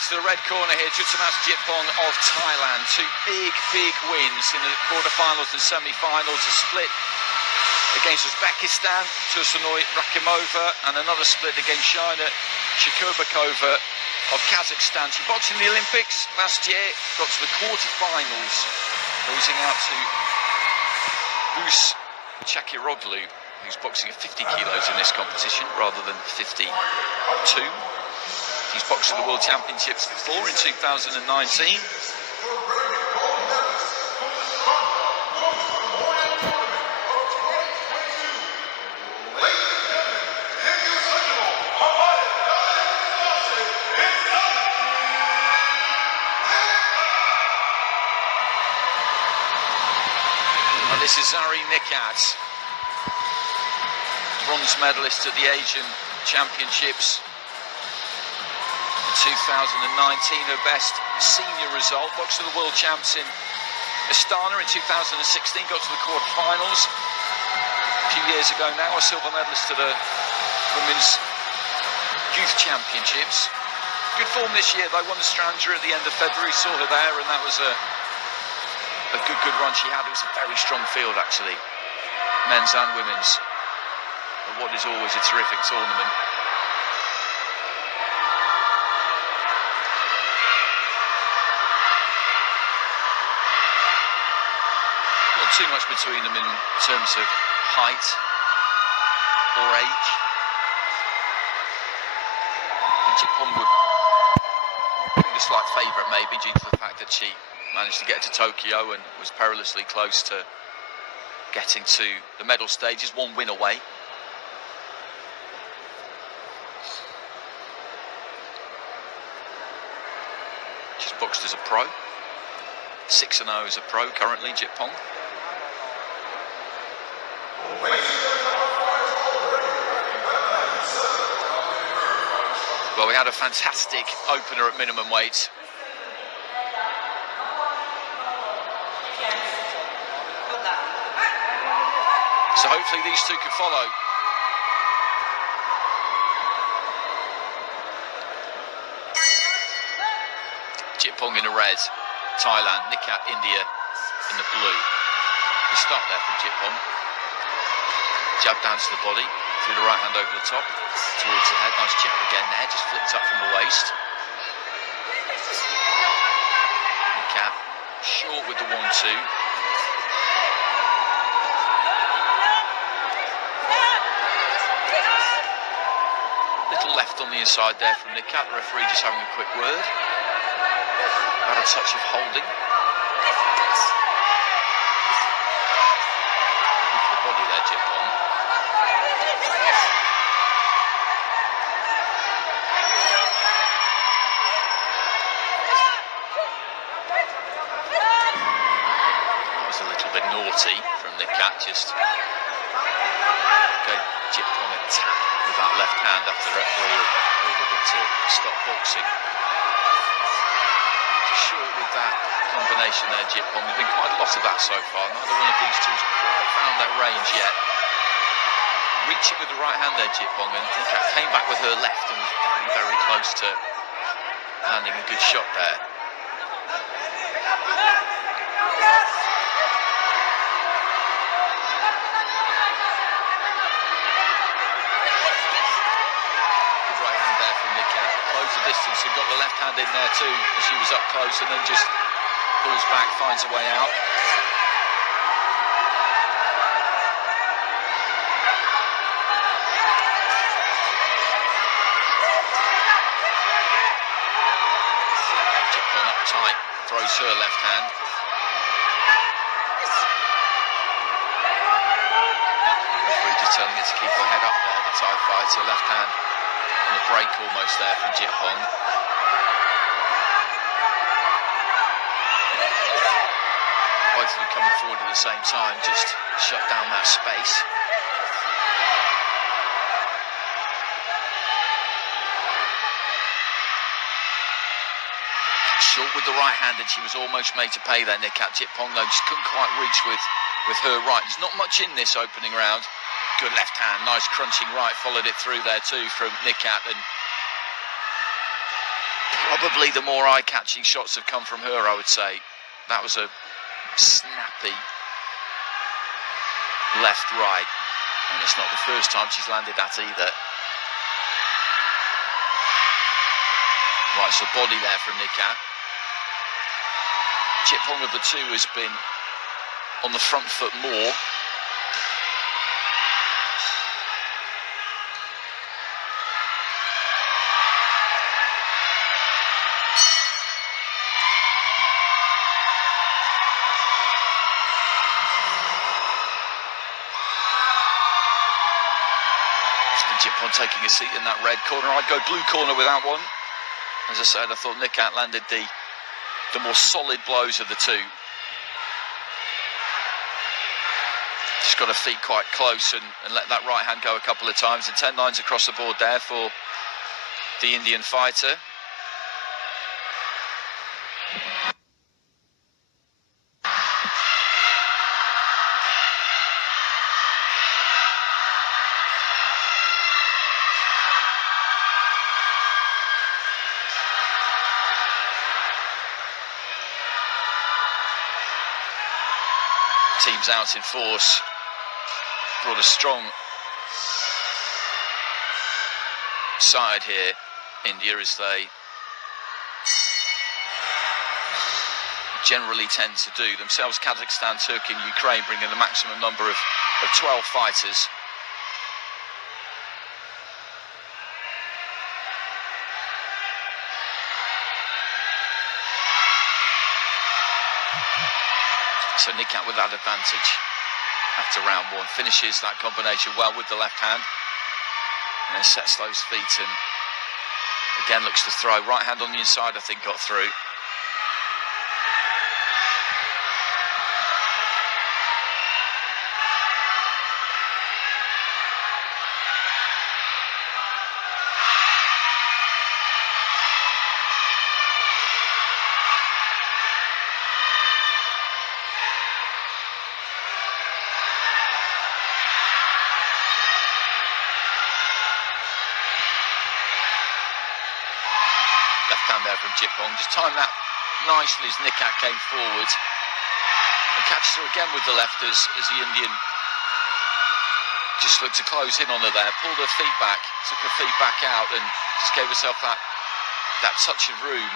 to the red corner here, Juthamas Jitpong of Thailand. Two big wins in the quarterfinals and semi-finals. A split against Uzbekistan, Tursunoy Rakhimova, and another split against Shaina Shikurbakova of Kazakhstan. She boxed in the Olympics last year, got to the quarterfinals, losing out to Bus Chakiroglu, who's boxing at 50 kilos in this competition rather than 52. He's boxed at the World Championships before in 2019. And this is Zari Nikat, bronze medalist at the Asian Championships. 2019, her best senior result. Boxed to the World Champs in Astana in 2016, got to the quarterfinals. A few years ago now, a silver medalist at the Women's Youth Championships. Good form this year. They won the Strandra at the end of February, saw her there, and that was a good run she had. It was a very strong field, actually, men's and women's, at what is always a terrific tournament. Too much between them in terms of height or age. Jitpong would be the slight favourite maybe due to the fact that she managed to get to Tokyo and was perilously close to getting to the medal stage, is one win away. She's boxed as a pro, 6-0 as a pro currently, Jitpong. Well, we had a fantastic opener at minimum weight. So hopefully these two can follow. Jitpong in the red, Thailand, Nikat, India in the blue. We start there from Jitpong. Jab down to the body, through the right hand over the top, towards the head. Nice jab again there, just flipped up from the waist. Nikat short with the 1-2. Little left on the inside there from Nikat. The referee just having a quick word about a touch of holding. Looking for the body there, Jitpong. Naughty from Nikat, just gave Jitpong a tap with that left hand after the referee ordered him to stop boxing. Just short with that combination there, Jitpong. There's been quite a lot of that so far. Neither one of these two has quite found that range yet. Reaching with the right hand there, Jitpong, and Nikat came back with her left and was very close to landing a good shot there. Distance and got the left hand in there too as she was up close, and then just pulls back, finds a way out. Jitpong up tight, throws her left hand. Referee just telling her to keep her head up there, the Thai fighter, left hand on the break almost there from Jitpong. Both of them coming forward at the same time, just shut down that space. Short with the right hand, and she was almost made to pay there, Nikat. Jitpong though just couldn't quite reach with her right. There's not much in this opening round. Good left hand, nice crunching right, followed it through there too from Nikat, and Probably the more eye-catching shots have come from her, I would say. That was a snappy left-right, and it's not the first time she's landed that either. Right, so body there from Nikat. Chitpong of the two has been on the front foot more. Chitpong taking a seat in that red corner. I'd go blue corner with that one. As I said, I thought Nikat landed the more solid blows of the two. Just got her feet quite close and let that right hand go a couple of times. And 10-9s across the board there for the Indian fighter. Teams out in force, brought a strong side here, India, as they generally tend to do. Themselves, Kazakhstan, Turkey and Ukraine bringing the maximum number of 12 fighters. So Nikat with that advantage after round one. Finishes that combination well with the left hand and then sets those feet and again looks to throw. Right hand on the inside, I think, got through. Left hand there from Chitpong. Just timed that nicely as Nikat came forward. And catches her again with the left as the Indian just looked to close in on her there. Pulled her feet back, took her feet back out and just gave herself that touch of room.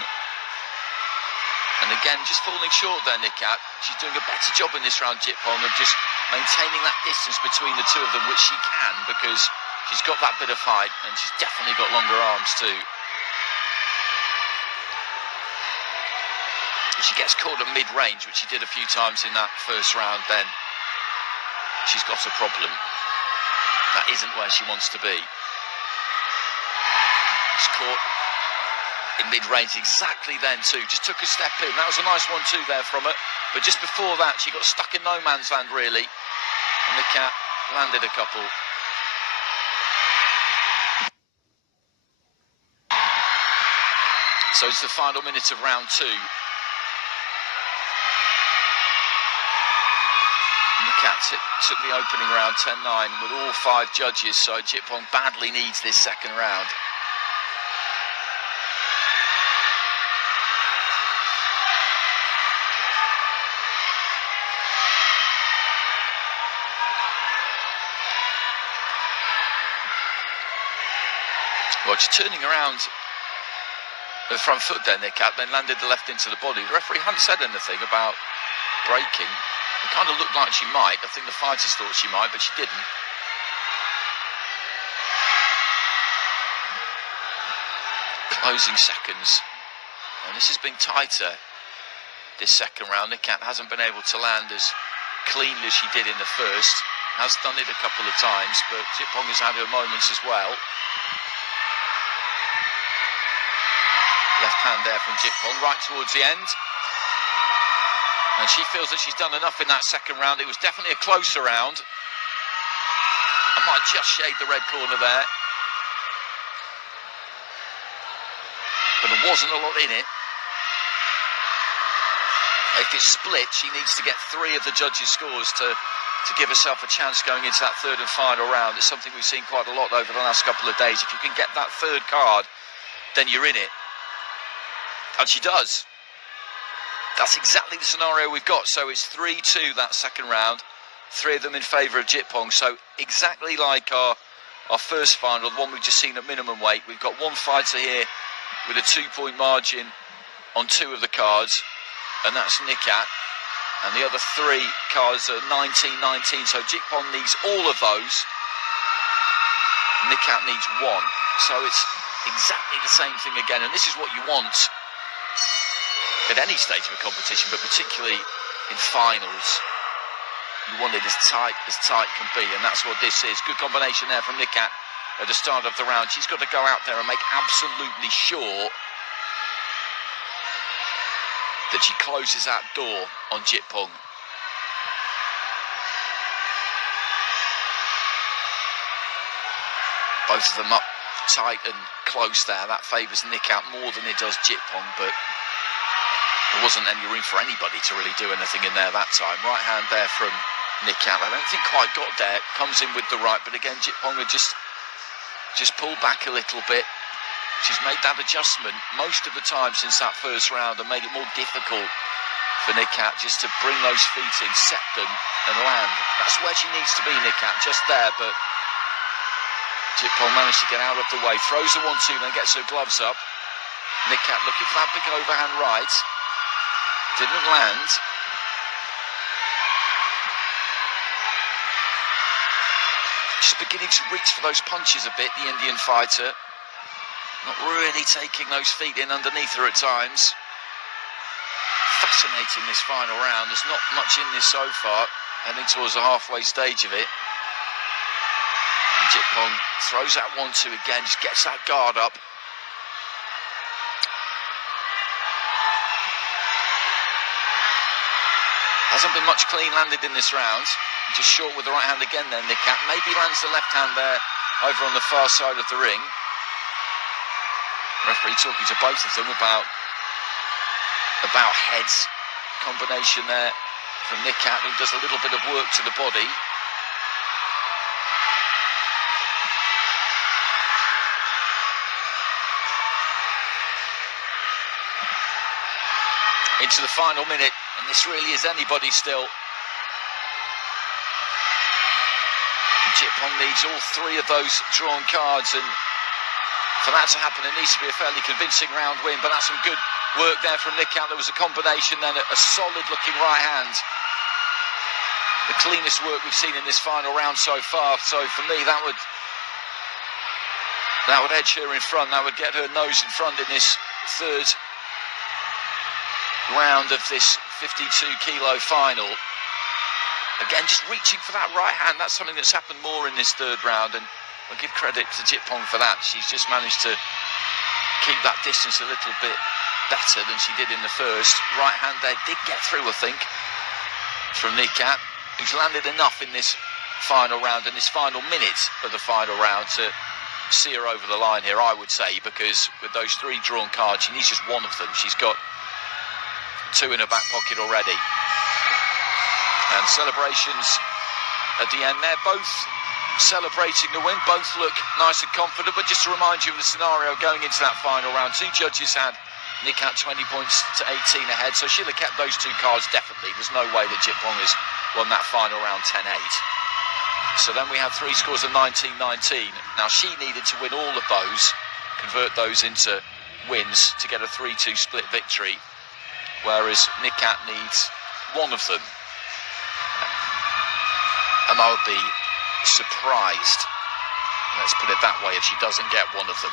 And again, just falling short there, Nikat. She's doing a better job in this round, Chitpong, of just maintaining that distance between the two of them, which she can because she's got that bit of height and she's definitely got longer arms too. If she gets caught at mid-range, which she did a few times in that first round, then she's got a problem. That isn't where she wants to be. She's caught in mid-range exactly then too. Just took a step in. That was a nice 1-2 there from her. But just before that, she got stuck in no man's land, really. And Nikat landed a couple. So it's the final minute of round two. Nikat took the opening round 10-9 with all 5 judges, so Chitpong badly needs this second round. Well, just turning around the front foot there, Nikat, then landed the left into the body. The referee hadn't said anything about breaking. It kind of looked like she might. I think the fighters thought she might, but she didn't. Closing seconds. And this has been tighter, this second round. Nikat hasn't been able to land as clean as she did in the first. Has done it a couple of times, but Chitpong has had her moments as well. Left hand there from Chitpong, right towards the end. And she feels that she's done enough in that second round. It was definitely a closer round. I might just shade the red corner there. But there wasn't a lot in it. If it's split, she needs to get 3 of the judges' scores to give herself a chance going into that third and final round. It's something we've seen quite a lot over the last couple of days. If you can get that third card, then you're in it. And she does. That's exactly the scenario we've got. So it's 3-2 that second round. 3 of them in favour of Jitpong. So exactly like our first final, the one we've just seen at minimum weight. We've got one fighter here with a 2-point margin on 2 of the cards, and that's Nikat. And the other 3 cards are 19-19. So Jitpong needs all of those. Nikat needs 1. So it's exactly the same thing again. And this is what you want at any stage of a competition, but particularly in finals. You want it as tight can be, and that's what this is. Good combination there from Nikat at the start of the round. She's got to go out there and make absolutely sure that she closes that door on Jitpong. Both of them up tight and close there. That favours Nikat more than it does Jitpong, but there wasn't any room for anybody to really do anything in there that time. Right hand there from Nikat. I don't think quite got there. Comes in with the right, but again, Jitpong had just pulled back a little bit. She's made that adjustment most of the time since that first round and made it more difficult for Nikat just to bring those feet in, set them and land. That's where she needs to be, Nikat, just there, but Jitpong managed to get out of the way. Throws the 1-2, then gets her gloves up. Nikat looking for that big overhand right. Didn't land. Just beginning to reach for those punches a bit, the Indian fighter. Not really taking those feet in underneath her at times. Fascinating, this final round. There's not much in this so far, heading towards the halfway stage of it. And Jitpong throws that 1-2 again, just gets that guard up. Hasn't been much clean landed in this round. Just short with the right hand again there, Nikat. Maybe lands the left hand there over on the far side of the ring. Referee talking to both of them about heads. Combination there from Nikat, who does a little bit of work to the body. Into the final minute, and this really is anybody still. Jitpong needs all 3 of those drawn cards, and for that to happen it needs to be a fairly convincing round win, but that's some good work there from Nikat. There was a combination then, a solid looking right hand. The cleanest work we've seen in this final round so far, so for me that would edge her in front, that would get her nose in front in this third round of this 52-kilo final. Again, just reaching for that right hand. That's something that's happened more in this third round, and I'll give credit to Jitpong for that. She's just managed to keep that distance a little bit better than she did in the first. Right hand there did get through, I think, from Nikat, who's landed enough in this final round, in this final minute of the final round, to see her over the line here, I would say, because with those 3 drawn cards, she needs just 1 of them. She's got 2 in her back pocket already. And celebrations at the end there, both celebrating the win, both look nice and confident. But just to remind you of the scenario going into that final round, 2 judges had Nikat 20 points to 18 ahead, so she'll have kept those 2 cards definitely. There's no way that Jitpong has won that final round 10-8. So then we have 3 scores of 19-19. Now she needed to win all of those, convert those into wins to get a 3-2 split victory, whereas Nikat needs 1 of them. And I would be surprised, let's put it that way, if she doesn't get 1 of them.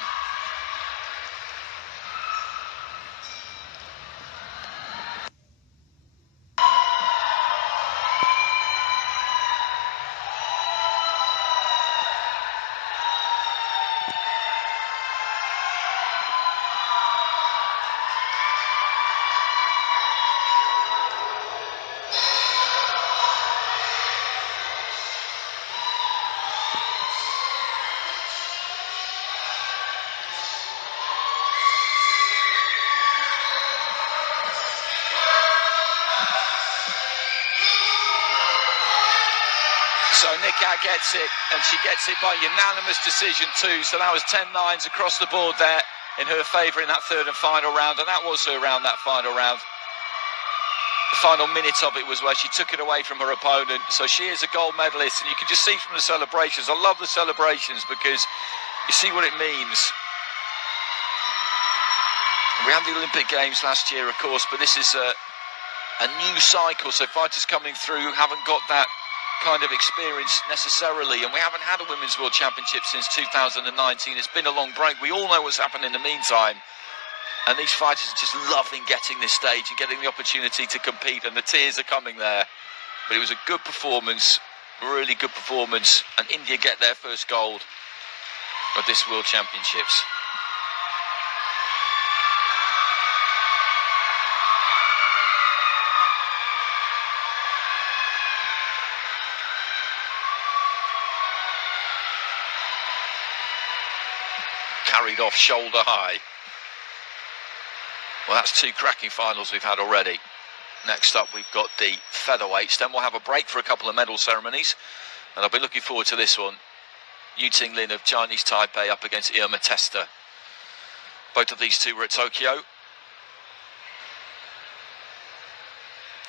So Nikat gets it, and she gets it by unanimous decision too. So that was 10-9s across the board there. in her favour in that third and final round, and that was her round, that final round. The final minute of it was where she took it away from her opponent. So she is a gold medalist, and you can just see from the celebrations. I love the celebrations because you see what it means. We had the Olympic Games last year, of course, but this is a new cycle. So fighters coming through haven't got that kind of experience necessarily, and we haven't had a Women's World Championship since 2019. It's been a long break. We all know what's happened in the meantime. And these fighters are just loving getting this stage and getting the opportunity to compete, and the tears are coming there. But it was a good performance, really good performance, and India get their first gold of this World Championships. Carried off shoulder high. Well, that's two cracking finals we've had already. Next up, we've got the featherweights. Then we'll have a break for a couple of medal ceremonies. And I'll be looking forward to this one. Yu Ting-Lin of Chinese Taipei up against Irma Testa. Both of these two were at Tokyo.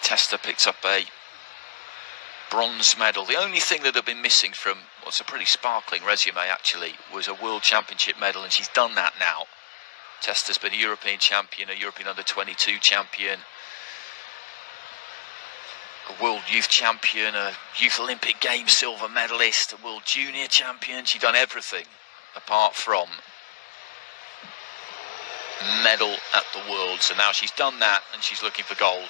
Testa picked up a bronze medal. The only thing that had been missing from what's a pretty sparkling resume, actually, was a World Championship medal, and she's done that now. Testa's been a European champion, a European Under-22 champion, a World Youth champion, a Youth Olympic Games silver medalist, a World Junior champion. She's done everything apart from medal at the World. So now she's done that and she's looking for gold.